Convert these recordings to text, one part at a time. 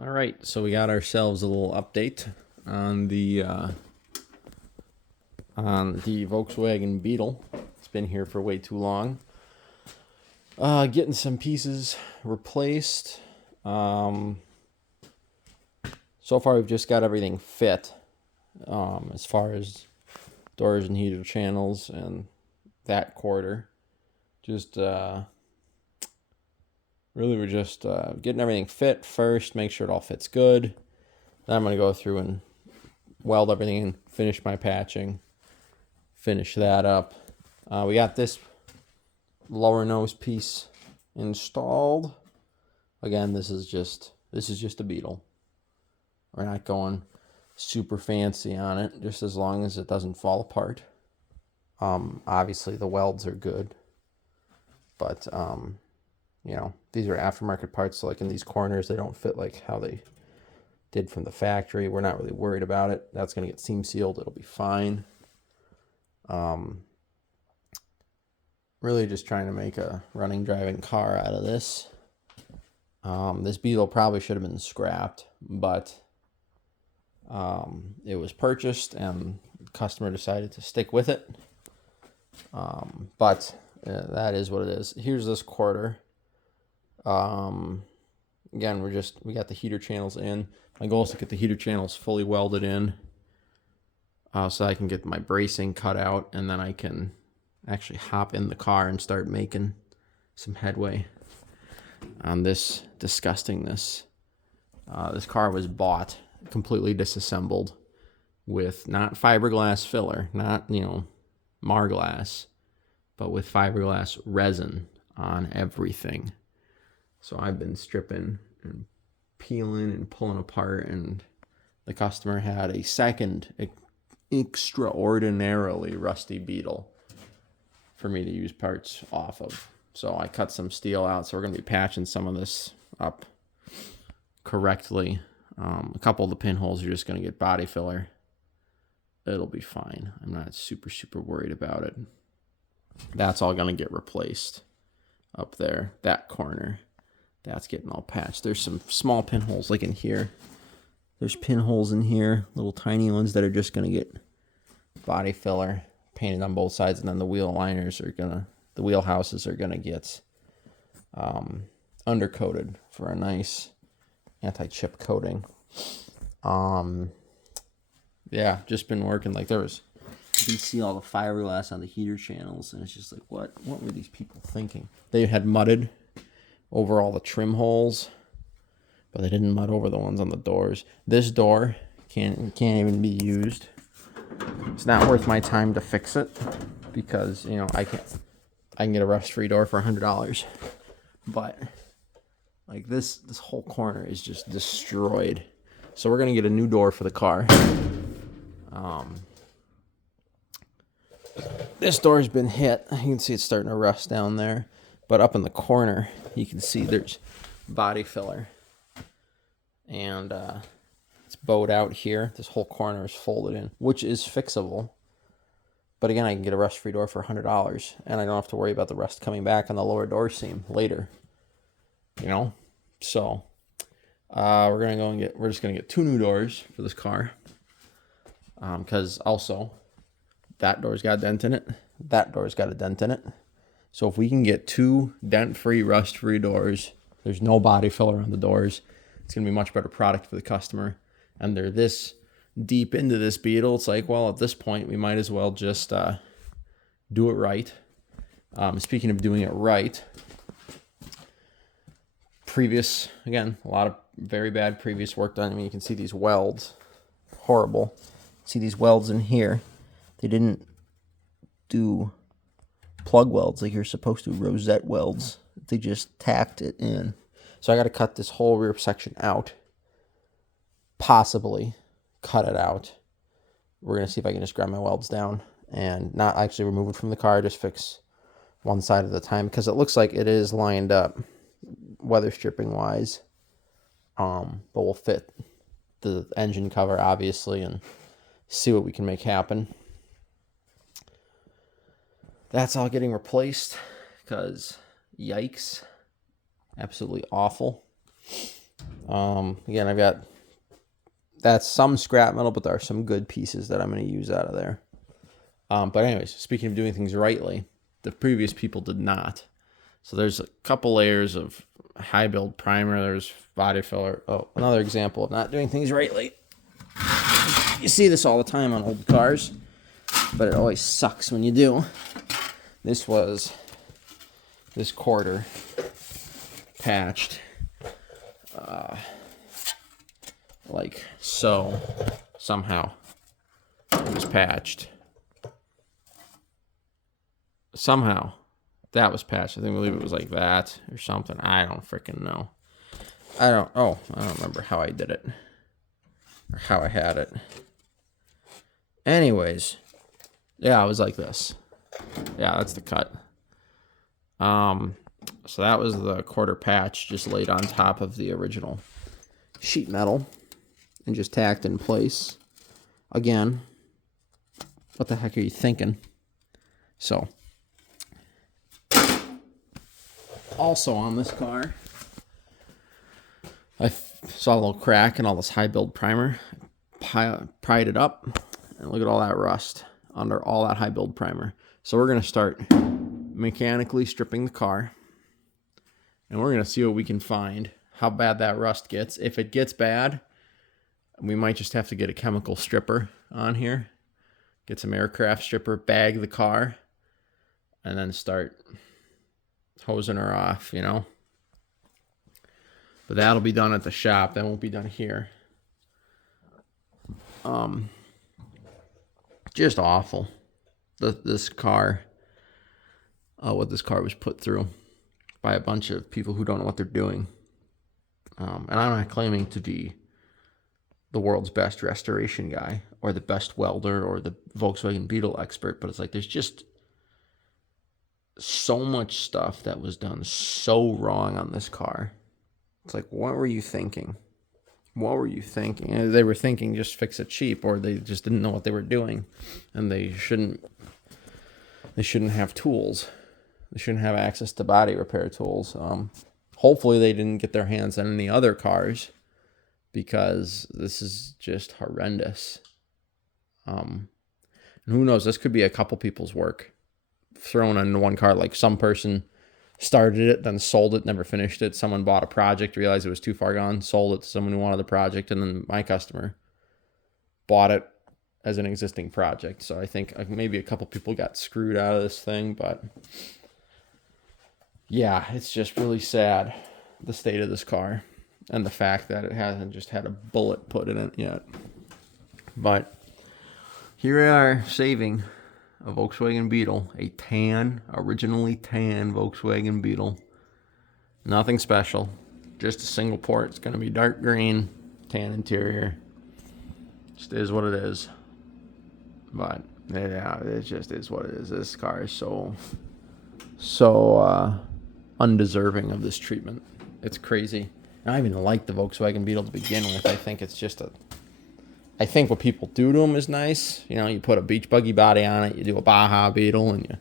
All right, so we got ourselves a little update on the Volkswagen Beetle. It's been here for way too long. Getting some pieces replaced. So far, we've just got everything fit as far as doors and heater channels and that quarter. Just really, we're just getting everything fit first, make sure it all fits good. Then I'm going to go through and weld everything in, finish my patching, finish that up. We got this lower nose piece installed. Again, this is just a Beetle. We're not going super fancy on it, just as long as it doesn't fall apart. Obviously the welds are good, but these are aftermarket parts, so like in these corners, they don't fit like how they did from the factory. We're not really worried about it. That's going to get seam sealed. It'll be fine. Really just trying to make a running, driving car out of this. This Beetle probably should have been scrapped, but it was purchased and the customer decided to stick with it. But that is what it is. Here's this quarter. Again, we got the heater channels in. My goal is to get the heater channels fully welded in, so I can get my bracing cut out, and then I can actually hop in the car and start making some headway on this disgustingness. This car was bought completely disassembled with not fiberglass filler, not Marglass, but with fiberglass resin on everything. So I've been stripping and peeling and pulling apart, and the customer had a second extraordinarily rusty Beetle for me to use parts off of. So I cut some steel out, so we're going to be patching some of this up correctly. A couple of the pinholes are just going to get body filler. It'll be fine. I'm not super worried about it. That's all going to get replaced up there. That corner, that's getting all patched. There's some small pinholes like in here. There's pinholes in here, little tiny ones that are just going to get body filler painted on both sides, and then the wheel houses are going to get undercoated for a nice anti-chip coating. Yeah, just been working. Like you can see all the fiberglass on the heater channels, and it's just like, what were these people thinking? They had mudded over all the trim holes, but they didn't mud over the ones on the doors. This door can't even be used. It's not worth my time to fix it because I can get a rust-free door for $100, but like this whole corner is just destroyed. So we're gonna get a new door for the car. This door's been hit. You can see it's starting to rust down there, but up in the corner you can see there's body filler, and it's bowed out here. This whole corner is folded in, which is fixable. But again, I can get a rust-free door for $100, and I don't have to worry about the rust coming back on the lower door seam later. So we're just gonna get 2 new doors for this car, because also that door's got a dent in it, that door's got a dent in it. So if we can get 2 dent-free, rust-free doors, there's no body filler on the doors, it's gonna be a much better product for the customer. And they're this deep into this Beetle, it's like, well, at this point we might as well just do it right. Speaking of doing it right, a lot of very bad previous work done. I mean, you can see these welds, horrible. See these welds in here, they didn't do plug welds like you're supposed to, rosette welds. They just tacked it in. So I got to cut this whole rear section out, possibly cut it out. We're going to see if I can just grab my welds down and not actually remove it from the car, just fix one side at a time, because it looks like it is lined up weather stripping wise. But we'll fit the engine cover obviously and see what we can make happen. That's all getting replaced because yikes, absolutely awful. Again, I've got, that's some scrap metal, but there are some good pieces that I'm going to use out of there. But anyways, speaking of doing things rightly, the previous people did not. So there's a couple layers of high build primer. There's body filler. Oh, another example of not doing things rightly. You see this all the time on old cars, but it always sucks when you do. This was this quarter patched like so. Somehow it was patched. Somehow that was patched. I believe it was like that or something. I don't freaking know. I don't remember how I did it or how I had it. Anyways, yeah, it was like this. Yeah, that's the cut. So that was the quarter patch just laid on top of the original sheet metal and just tacked in place. Again, what the heck are you thinking? So, also on this car, I saw a little crack in all this high build primer. Pried it up, and look at all that rust under all that high build primer. So we're going to start mechanically stripping the car, and we're going to see what we can find, how bad that rust gets. If it gets bad, we might just have to get a chemical stripper on here, get some aircraft stripper, bag the car, and then start hosing her off, you know. But that'll be done at the shop. That won't be done here. Just awful. This car, what this car was put through by a bunch of people who don't know what they're doing. And I'm not claiming to be the world's best restoration guy or the best welder or the Volkswagen Beetle expert, but it's like there's just so much stuff that was done so wrong on this car. It's like, what were you thinking? What were you thinking? And they were thinking just fix it cheap, or they just didn't know what they were doing, and they shouldn't have tools. They shouldn't have access to body repair tools. Hopefully they didn't get their hands on any other cars, because this is just horrendous. And who knows, this could be a couple people's work thrown into one car. Like some person started it, then sold it, never finished it. Someone bought a project, realized it was too far gone, sold it to someone who wanted the project, and then my customer bought it as an existing project. So I think maybe a couple people got screwed out of this thing, but yeah, it's just really sad, the state of this car, and the fact that it hasn't just had a bullet put in it yet. But here we are, saving a Volkswagen Beetle, a originally tan Volkswagen Beetle. Nothing special, just a single port. It's going to be dark green, tan interior. Just is what it is. But yeah, it just is what it is. This car is so undeserving of this treatment. It's crazy. And I even like the Volkswagen Beetle to begin with. I think it's just I think what people do to them is nice. You know, you put a beach buggy body on it, you do a Baja Beetle, and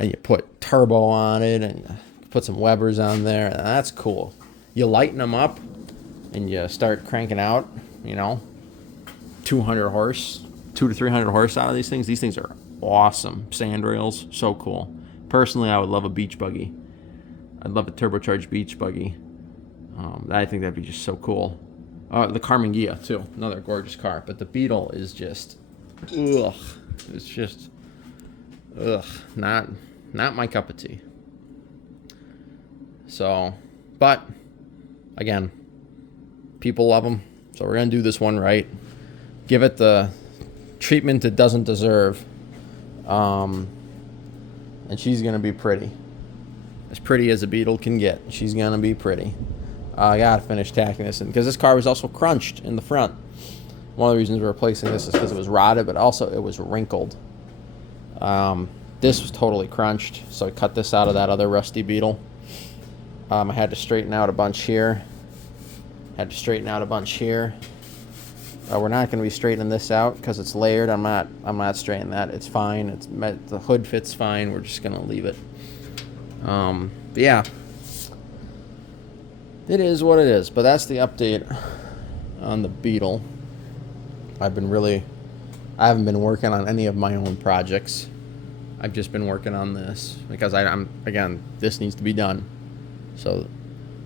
you put turbo on it, and you put some Webers on there, and that's cool. You lighten them up, and you start cranking out, 200 to 300 horse out of these things. These things are awesome. Sand rails, so cool. Personally, I would love a beach buggy. I'd love a turbocharged beach buggy. I think that'd be just so cool. The Carmen Ghia, too. Another gorgeous car. But the Beetle is just, ugh. It's just, ugh. Not my cup of tea. So, but, again, people love them. So we're going to do this one right. Give it the treatment it doesn't deserve. And she's going to be pretty. As pretty as a Beetle can get. She's going to be pretty. I gotta finish tacking this in, because this car was also crunched in the front. One of the reasons we're replacing this is because it was rotted, but also it was wrinkled. This was totally crunched, so I cut this out of that other rusty Beetle. I had to straighten out a bunch here. We're not going to be straightening this out because it's layered. I'm not straightening that. It's fine. The hood fits fine. We're just going to leave it. But yeah. It is what it is, but that's the update on the Beetle. I haven't been working on any of my own projects. I've just been working on this because again, this needs to be done. So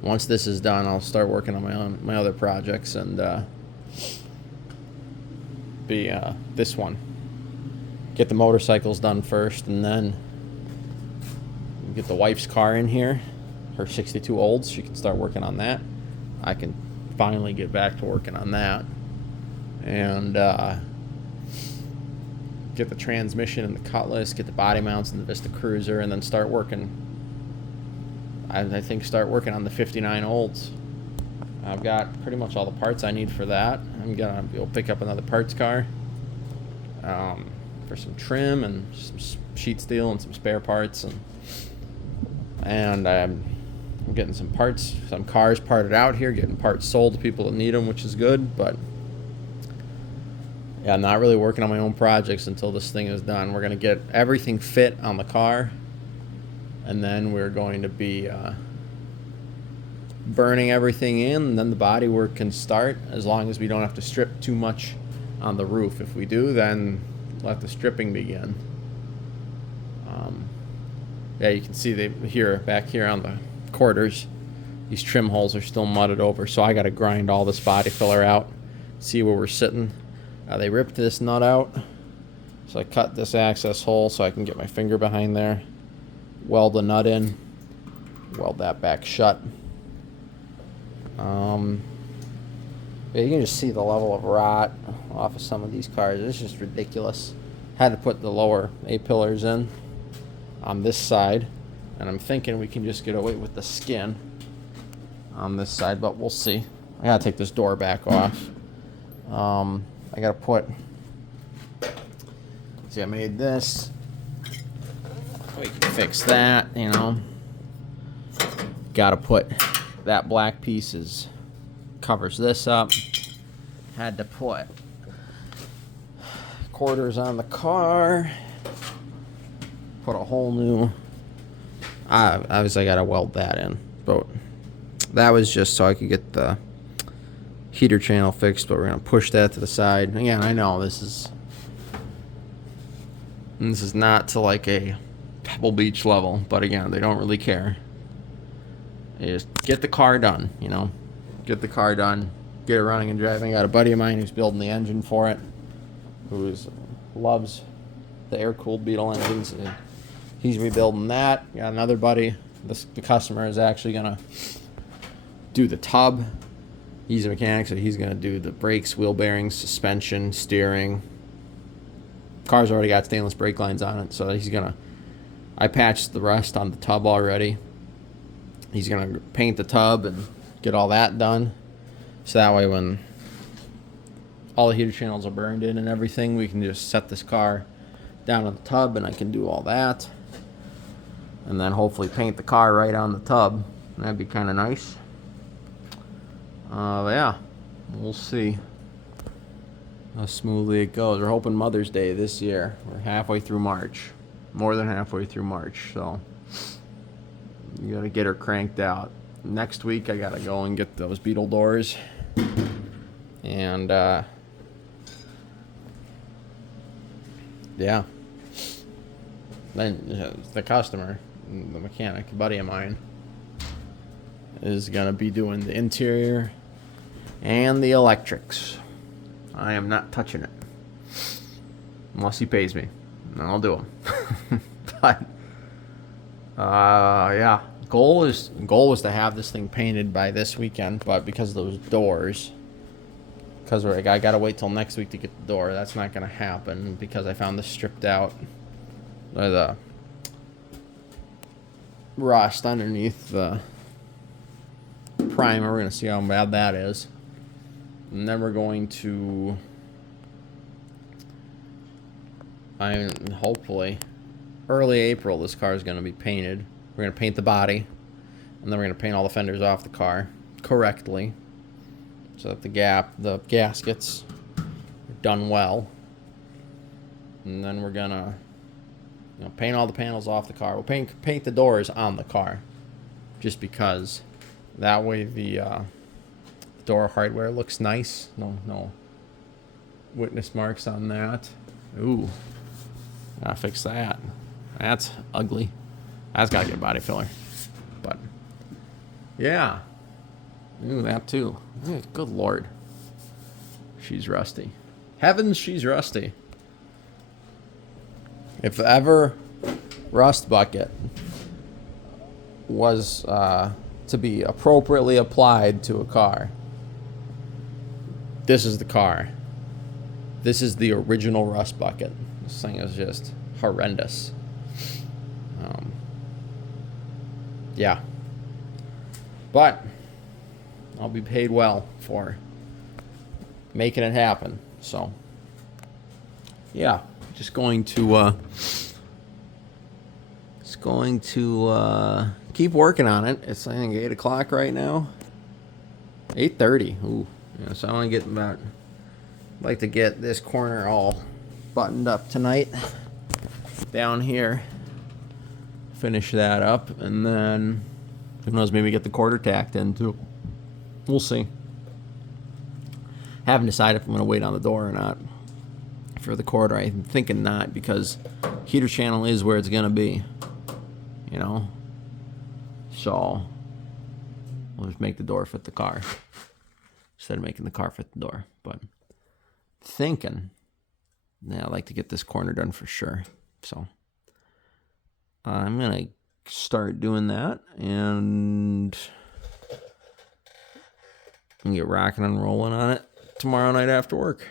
once this is done, I'll start working on my other projects and this one. Get the motorcycles done first, and then get the wife's car in here. Her 62 Olds, she can start working on that. I can finally get back to working on that. And get the transmission and the Cutlass, get the body mounts and the Vista Cruiser, and then start working. I think start working on the 59 Olds. I've got pretty much all the parts I need for that. I'm gonna be able to pick up another parts car for some trim and some sheet steel and some spare parts, and I'm getting some cars parted out here, getting parts sold to people that need them, which is good. But yeah, I'm not really working on my own projects until this thing is done. We're gonna get everything fit on the car, and then we're going to be burning everything in, and then the body work can start, as long as we don't have to strip too much on the roof. If we do, then let the stripping begin. Yeah, you can see back here on the quarters, these trim holes are still mudded over, so I got to grind all this body filler out, see where we're sitting. They ripped this nut out, so I cut this access hole so I can get my finger behind there, weld the nut in, weld that back shut. Yeah, you can just see the level of rot off of some of these cars. It's just ridiculous. Had to put the lower A-pillars in on this side, and I'm thinking we can just get away with the skin on this side, but we'll see. I gotta take this door back off. I gotta see, I made this. We can fix that, you know. Gotta put that black piece covers this up. Had to put quarters on the car. Put a whole new. Obviously, I gotta weld that in, but that was just so I could get the heater channel fixed. But we're gonna push that to the side. Again, I know this is not to like a Pebble Beach level, but again, they don't really care. They just get the car done, you know. Get the car done, get it running and driving. I got a buddy of mine who's building the engine for it, who loves the air-cooled Beetle engines. He's rebuilding that. Got another buddy. The customer is actually gonna do the tub. He's a mechanic, so he's gonna do the brakes, wheel bearings, suspension, steering. Car's already got stainless brake lines on it, so I patched the rust on the tub already. He's gonna paint the tub and get all that done, so that way when all the heater channels are burned in and everything, we can just set this car down on the tub and I can do all that, and then hopefully paint the car right on the tub. That'd be kind of nice. Yeah, we'll see how smoothly it goes. We're hoping Mother's Day this year. We're halfway through March, more than halfway through March, so you gotta get her cranked out. Next week I gotta go and get those Beetle doors, and yeah, then the customer, the mechanic, a buddy of mine, is gonna be doing the interior and the electrics. I am not touching it unless he pays me, and I'll do them. But yeah, goal was to have this thing painted by this weekend, but because of those doors, because I gotta wait till next week to get the door, that's not gonna happen because I found this stripped out, the rust underneath the primer. We're gonna see how bad that is, and then we're going to, hopefully early April, this car is going to be painted. We're going to paint the body, and then we're going to paint all the fenders off the car correctly, so that the gaskets are done well. And then we're going to, paint all the panels off the car. We'll paint the doors on the car, just because That way the door hardware looks nice. No witness marks on that. Ooh, gotta fix that. That's ugly. That's gotta get a body filler. But yeah, ooh, that too. Good Lord, she's rusty. Heavens, she's rusty. If ever rust bucket was to be appropriately applied to a car, this is the car. This is the original rust bucket. This thing is just horrendous. Yeah. But I'll be paid well for making it happen. So, yeah, just going to keep working on it. It's, I think, 8 o'clock right now. 8:30. Ooh, yeah. So I want to get about. I'd like to get this corner all buttoned up tonight. Down here. Finish that up, and then who knows? Maybe get the quarter tacked in too. We'll see. Haven't decided if I'm going to wait on the door or not for the quarter. I'm thinking not, because heater channel is where it's going to be. You know? So we'll just make the door fit the car instead of making the car fit the door. But thinking, yeah, I'd like to get this corner done for sure. So I'm going to start doing that and get rocking and rolling on it tomorrow night after work.